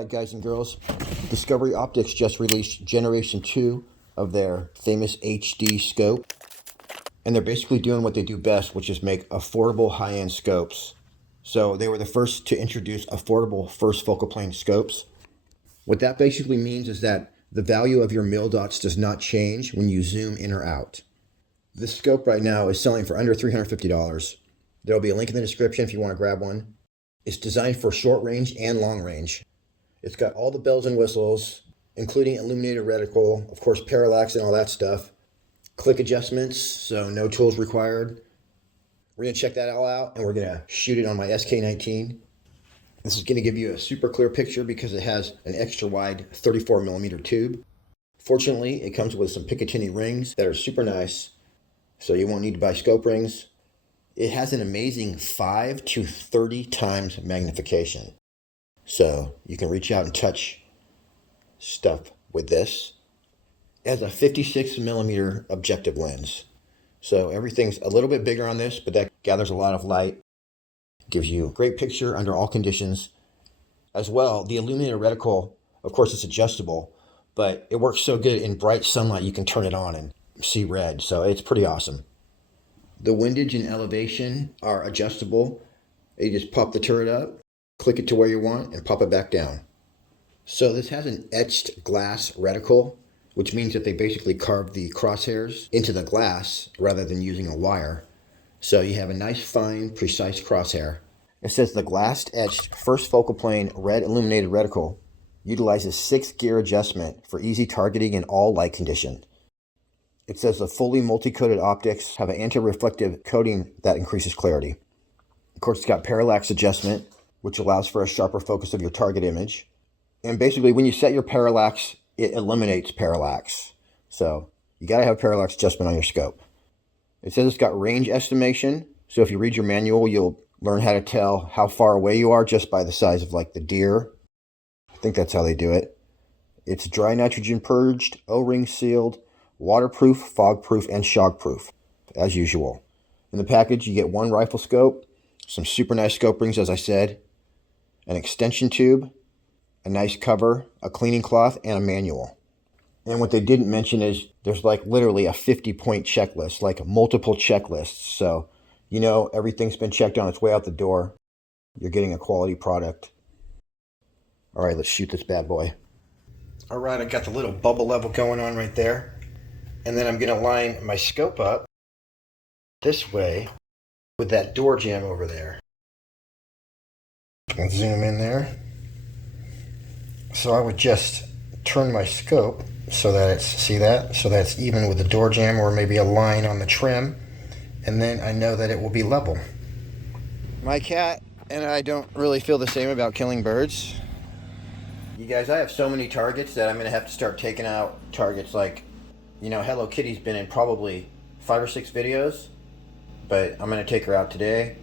Alright guys and girls, Discovery Optics just released Generation 2 of their famous HD scope. And they're basically doing what they do best, which is make affordable high-end scopes. So they were the first to introduce affordable first focal plane scopes. What that basically means is that the value of your mil dots does not change when you zoom in or out. This scope right now is selling for under $350. There will be a link in the description if you want to grab one. It's designed for short range and long range. It's got all the bells and whistles, including illuminated reticle, of course parallax and all that stuff. Click adjustments, so no tools required. We're going to check that all out and we're going to shoot it on my SK19. This is going to give you a super clear picture because it has an extra wide 34mm tube. Fortunately, it comes with some Picatinny rings that are super nice, so you won't need to buy scope rings. It has an amazing 5 to 30 times magnification. So you can reach out and touch stuff with this. It has a 56mm objective lens. So everything's a little bit bigger on this, but that gathers a lot of light. Gives you a great picture under all conditions. As well, the illuminated reticle, of course it's adjustable, but it works so good in bright sunlight you can turn it on and see red. So it's pretty awesome. The windage and elevation are adjustable. You just pop the turret up, click it to where you want, and pop it back down. So this has an etched glass reticle, which means that they basically carved the crosshairs into the glass rather than using a wire. So you have a nice, fine, precise crosshair. It says the glass-etched first focal plane red illuminated reticle utilizes 6-gear adjustment for easy targeting in all light conditions. It says the fully multi-coated optics have an anti-reflective coating that increases clarity. Of course, it's got parallax adjustment, which allows for a sharper focus of your target image. And basically, when you set your parallax, it eliminates parallax. So you got to have parallax adjustment on your scope. It says it's got range estimation. So if you read your manual, you'll learn how to tell how far away you are just by the size of like the deer. I think that's how they do it. It's dry nitrogen purged, O-ring sealed, waterproof, fog-proof, and shock-proof, as usual. In the package, you get one rifle scope, some super nice scope rings, as I said, an extension tube, a nice cover, a cleaning cloth, and a manual. And what they didn't mention is there's like literally a 50-point checklist, like multiple checklists. So, you know, everything's been checked on its way out the door. You're getting a quality product. All right, let's shoot this bad boy. All right, I got the little bubble level going on right there. And then I'm going to line my scope up this way with that door jamb over there. And zoom in there. So I would just turn my scope so that it's, see that? So that's even with the door jamb or maybe a line on the trim. And then I know that it will be level. My cat and I don't really feel the same about killing birds. You guys, I have so many targets that I'm going to have to start taking out targets like, you know, Hello Kitty's been in probably 5 or 6 videos, but I'm going to take her out today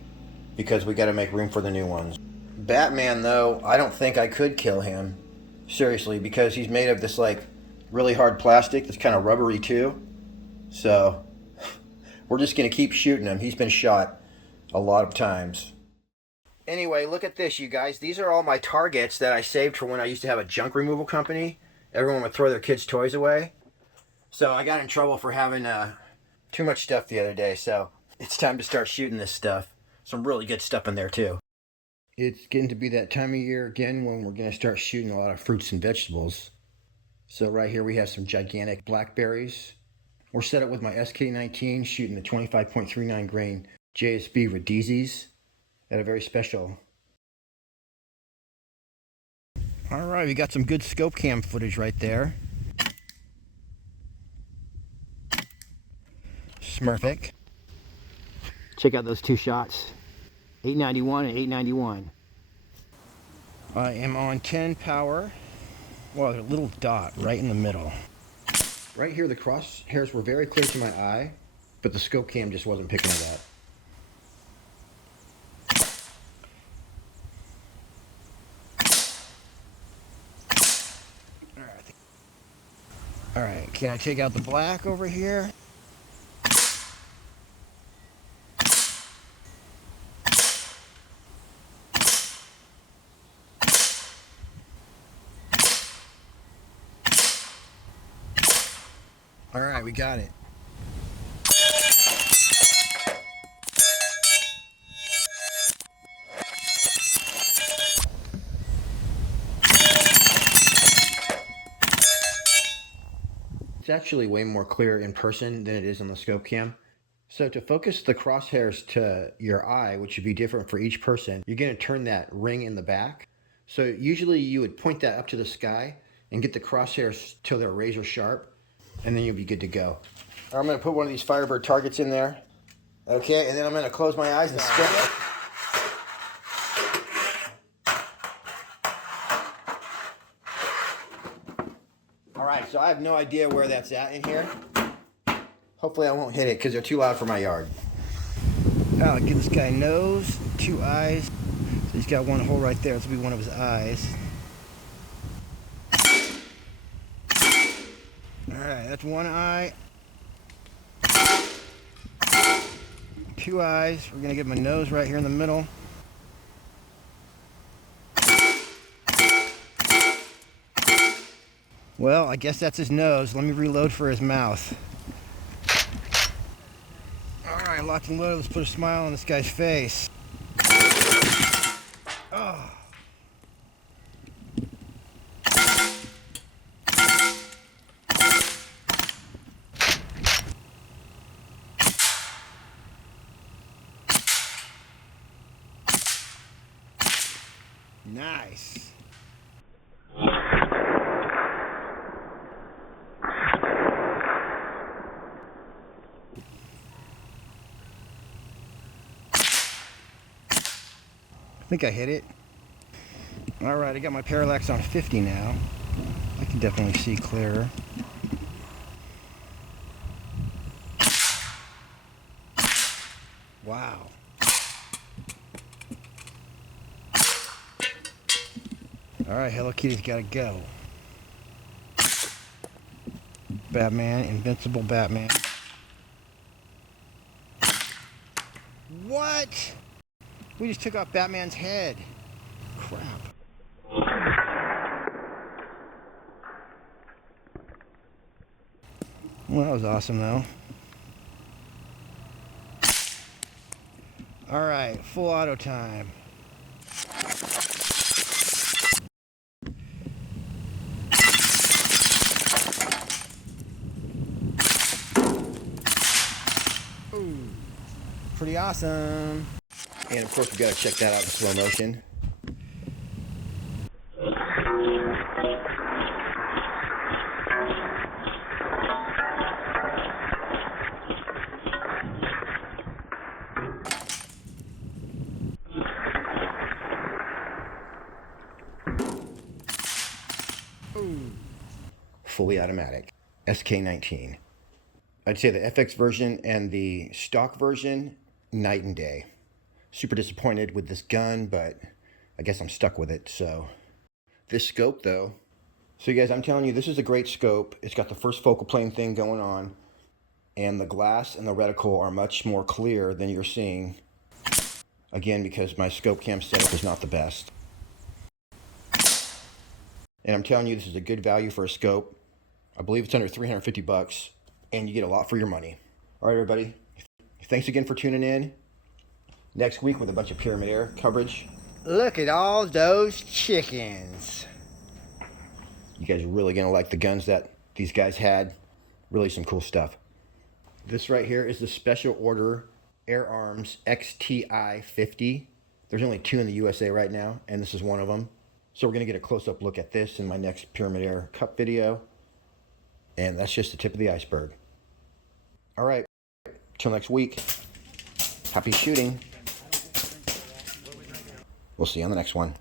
because we got to make room for the new ones. Batman, though, I don't think I could kill him. Seriously, because he's made of this, like, really hard plastic that's kind of rubbery, too. So, we're just going to keep shooting him. He's been shot a lot of times. Anyway, look at this, you guys. These are all my targets that I saved for when I used to have a junk removal company. Everyone would throw their kids' toys away. So I got in trouble for having too much stuff the other day, so it's time to start shooting this stuff. Some really good stuff in there, too. It's getting to be that time of year again when we're going to start shooting a lot of fruits and vegetables. So right here we have some gigantic blackberries. We're set up with my SK19 shooting the 25.39 grain JSB Radizis at a very special. Alright, we got some good scope cam footage right there. Smurfik. Check out those 2 shots. 891 and 891. I am on 10 power. Well, there's a little dot right in the middle. Right here, the crosshairs were very clear to my eye, but the scope cam just wasn't picking it up. Alright, can I take out the black over here? All right, we got it. It's actually way more clear in person than it is on the scope cam. So to focus the crosshairs to your eye, which would be different for each person, you're going to turn that ring in the back. So usually you would point that up to the sky and get the crosshairs till they're razor sharp, and then you'll be good to go. I'm going to put one of these Firebird targets in there. Okay, and then I'm going to close my eyes and scope it. Alright, so I have no idea where that's at in here. Hopefully I won't hit it because they're too loud for my yard. I'll give this guy a nose, 2 eyes. So he's got one hole right there. This will be one of his eyes. Alright, that's 1 eye. 2 eyes. We're going to give him a nose right here in the middle. Well, I guess that's his nose. Let me reload for his mouth. Alright, locked and loaded. Let's put a smile on this guy's face. Oh. Nice. I think I hit it. Alright, I got my parallax on 50 now. I can definitely see clearer. Wow. Alright, Hello Kitty's gotta go. Batman, Invincible Batman. What? We just took off Batman's head. Crap. Well, that was awesome though. Alright, full auto time. Ooh, pretty awesome. And of course we gotta check that out in slow motion. Ooh. Fully automatic. SK19. I'd say the FX version and the stock version, night and day. Super disappointed with this gun, but I guess I'm stuck with it, so. This scope though. So you guys, I'm telling you, this is a great scope. It's got the first focal plane thing going on, and the glass and the reticle are much more clear than you're seeing. Again, because my scope cam setup is not the best. And I'm telling you, this is a good value for a scope. I believe it's under 350 bucks, and you get a lot for your money. All right, everybody. Thanks again for tuning in. Next week with a bunch of Pyramid Air coverage. Look at all those chickens. You guys are really gonna like the guns that these guys had. Really some cool stuff. This right here is the special order Air Arms XTI 50. There's only 2 in the USA right now, and this is one of them. So we're gonna get a close-up look at this in my next Pyramid Air Cup video. And that's just the tip of the iceberg. All right, till next week. Happy shooting. We'll see you on the next one.